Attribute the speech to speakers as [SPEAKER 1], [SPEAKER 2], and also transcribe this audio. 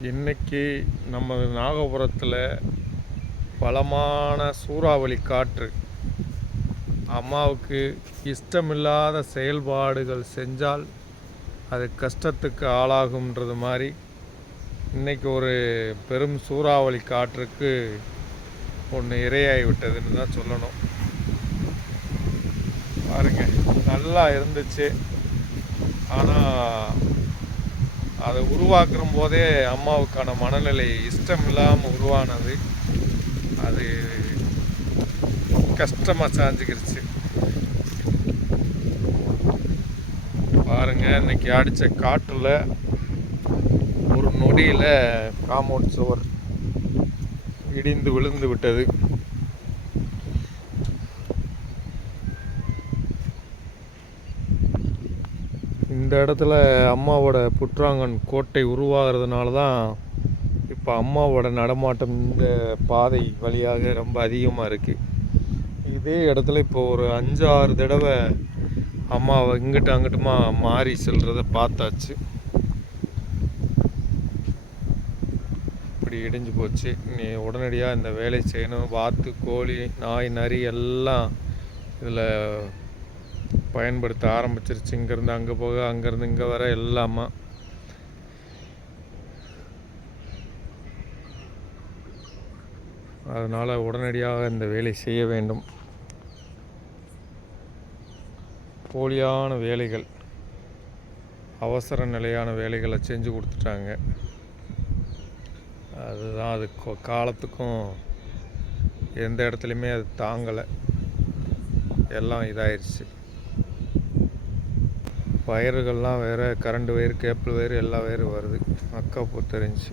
[SPEAKER 1] இன்னைக்கு நம்ம நாகபுரத்தில் பலமான சூறாவளி காற்று. அம்மாவுக்கு இஷ்டமில்லாத செயல்பாடுகள் செஞ்சால் அது கஷ்டத்துக்கு ஆளாகும்ன்றது மாதிரி இன்னைக்கு ஒரு பெரும் சூறாவளி காற்றுக்கு ஒன்று இரையாகி விட்டதுன்னு தான் சொல்லணும். பாருங்க நல்லா இருந்துச்சு. அதை உருவாக்குற போதே அம்மாவுக்கான மனநிலை இஷ்டம் இல்லாமல் உருவானது. அது கஷ்டமாக சாஞ்சுக்கிருச்சு. பாருங்கள் இன்னைக்கு அடித்த காட்டில் ஒரு நொடியில் காம்பவுண்ட் சுவர் இடிந்து விழுந்து விட்டது. இந்த இடத்துல அம்மாவோட புற்றாங்கன் கோட்டை உருவாகிறதுனால தான் இப்போ அம்மாவோட நடமாட்டம் இந்த பாதை வழியாக ரொம்ப அதிகமாக இருக்குது இதே இடத்துல இப்போ ஒரு அஞ்சு ஆறு தடவை அம்மாவை இங்கிட்டு அங்கிட்டுமா மாறி செல்கிறத பார்த்தாச்சு. இப்படி இடிஞ்சு போச்சு. நீ உடனடியாக இந்த வேலை செய்யணும். வாத்து கோழி நாய் நரி எல்லாம் இதில் பயன்படுத்த ஆரம்பிச்சிருச்சு. இங்கேருந்து அங்கே போக அங்கேருந்து இங்கே வர எல்லாமா? அதனால் உடனடியாக இந்த வேலை செய்ய வேண்டும். போலியான வேலைகள் அவசர நிலையான வேலைகளை செஞ்சு கொடுத்துட்டாங்க. அதுதான் அது கொ- காலத்துக்கும் எந்த இடத்துலையுமே அது தாங்கலை. எல்லாம் இதாயிருச்சு. வயர்கள்லாம் வேறு கரண்ட் வயர் கேபிள் வயர் எல்லா வயரும் வருது. அக்கா தெரிஞ்சு